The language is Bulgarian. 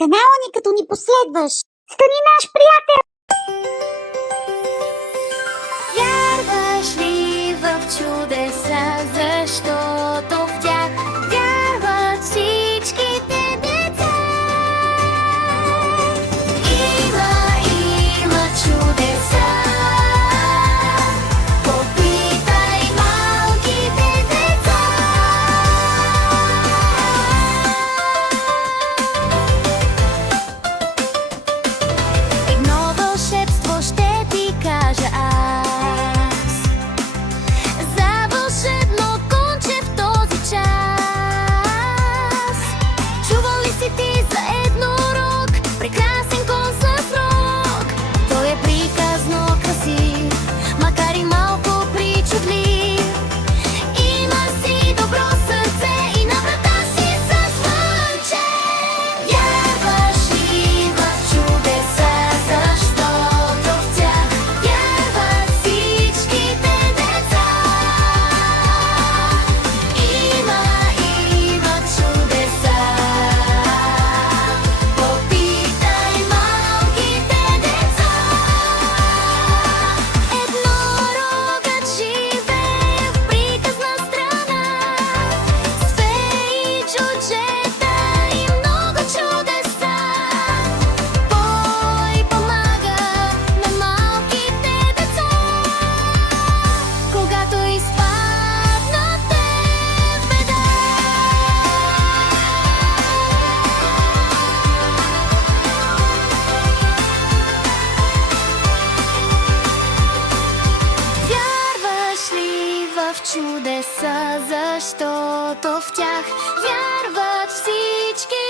канала ни, като ни последваш. Стани наш приятел! Вярваш ли в чудеса, защото в тях вярват всичките деца? Има чудеса. Попитай малките деца. Едно вълшебство ще ти кажа аз. За вълшебно конче в този час. Чувал ли си ти за еднорог? Прекрасен кон с рог. Той е приказно красив, макар и малко причудлив. Има си добро сърце и на врата си с слънче. Вярваш ли в чудеса, защото в тях вярват всичките деца? Има чудеса. Попитай малките деца. Еднорогът живее в приказна страна, с феи, чуджета и много чудеса. Той помага на малките деца, когато изпаднат те в беда. Вярваш ли в чудеса, защото в тях вярват всички